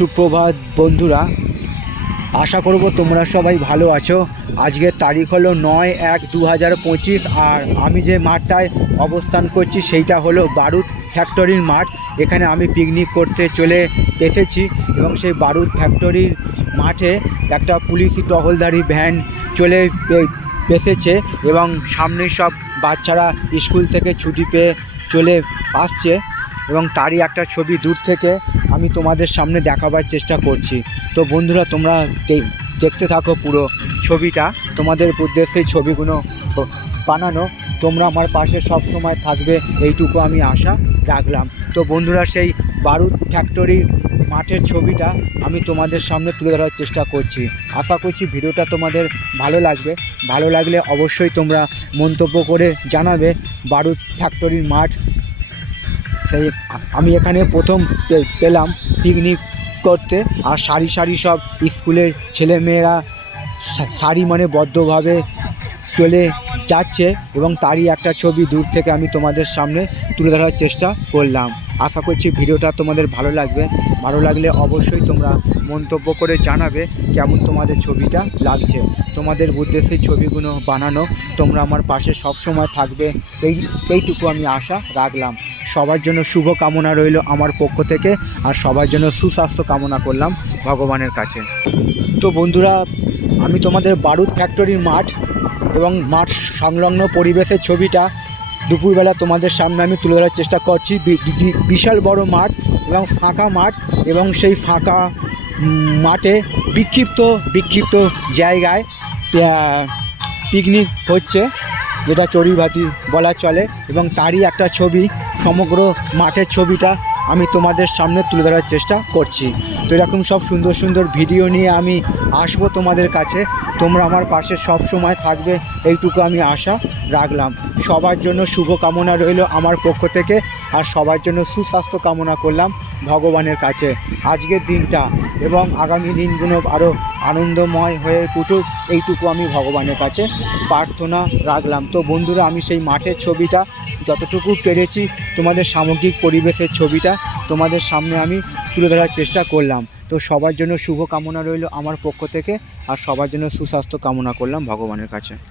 সুপ্রভাত বন্ধুরা, আশা করব তোমরা সবাই ভালো আছো। আজকের তারিখ হলো 9/1/2025 আর আমি যে মাঠটায় অবস্থান করছি সেইটা হলো বারুদ ফ্যাক্টরির মাঠ। এখানে আমি পিকনিক করতে চলে এসেছি এবং সেই বারুদ ফ্যাক্টরির মাঠে একটা পুলিশি টহলদারি ভ্যান চলে এসেছে এবং সামনে সব বাচ্চারা স্কুল থেকে ছুটি পেয়ে চলে আসছে এবং তারই একটা ছবি দূর থেকে আমি তোমাদের সামনে দেখাবার চেষ্টা করছি। তো বন্ধুরা, তোমরা দেখতে থাকো পুরো ছবিটা, তোমাদের উদ্দেশ্যে ছবিগুলো বানানো। তোমরা আমার পাশে সব সময় থাকবে এইটুকু আমি আশা রাখলাম। তো বন্ধুরা, সেই বারুদ ফ্যাক্টরির মাঠের ছবিটা আমি তোমাদের সামনে তুলে ধরার চেষ্টা করছি। আশা করছি ভিডিওটা তোমাদের ভালো লাগবে। ভালো লাগলে অবশ্যই তোমরা মন্তব্য করে জানাবে। বারুদ ফ্যাক্টরির মাঠ, সেই আমি এখানে প্রথম পেলাম পিকনিক করতে। আর সারি সারি সব স্কুলের ছেলেমেয়েরা সারি মানে বদ্ধভাবে চলে যাচ্ছে এবং তারই একটা ছবি দূর থেকে আমি তোমাদের সামনে তুলে ধরার চেষ্টা করলাম। আশা করছি ভিডিওটা তোমাদের ভালো লাগবে। ভালো লাগলে অবশ্যই তোমরা মন্তব্য করে জানাবে কেমন তোমাদের ছবিটা লাগছে। তোমাদের উদ্দেশ্যে ছবিগুলো বানানো। তোমরা আমার পাশে সব সময় থাকবে এইটুকু আমি আশা রাখলাম। সবার জন্য শুভ কামনা রইল আমার পক্ষ থেকে, আর সবার জন্য সুস্বাস্থ্য কামনা করলাম ভগবানের কাছে। তো বন্ধুরা, আমি তোমাদের বারুদ ফ্যাক্টরির মাঠ এবং মাঠ সংলগ্ন পরিবেশের ছবিটা দুপুরবেলা তোমাদের সামনে আমি তুলে ধরার চেষ্টা করছি। বিশাল বড় মাঠ এবং ফাঁকা মাঠ, এবং সেই ফাঁকা মাঠে বিক্ষিপ্ত জায়গায় পিকনিক হচ্ছে, যেটা চড়ুইভাতি বলা চলে, এবং তারই একটা ছবি, সমগ্র মাঠের ছবিটা আমি তোমাদের সামনে তুলে ধরার চেষ্টা করছি। তো এরকম সব সুন্দর সুন্দর ভিডিও নিয়ে আমি আসবো তোমাদের কাছে। তোমরা আমার পাশে সব সময় থাকবে এইটুকু আমি আশা রাখলাম। সবার জন্য শুভ কামনা রইল আমার পক্ষ থেকে, আর সবার জন্য সুস্বাস্থ্য কামনা করলাম ভগবানের কাছে। আজকের দিনটা এবং আগামী দিনগুলো আরও আনন্দময় হয়ে উঠুক এইটুকু আমি ভগবানের কাছে প্রার্থনা রাখলাম। তো বন্ধুরা, আমি সেই মাঠের ছবিটা যতটুকু পেরেছি, তোমাদের সামগ্রিক পরিবেশের ছবিটা তোমাদের সামনে আমি তুলে ধরার চেষ্টা করলাম। তো সবার জন্য শুভ কামনা রইল আমার পক্ষ থেকে, আর সবার জন্য সুস্বাস্থ্য কামনা করলাম ভগবানের কাছে।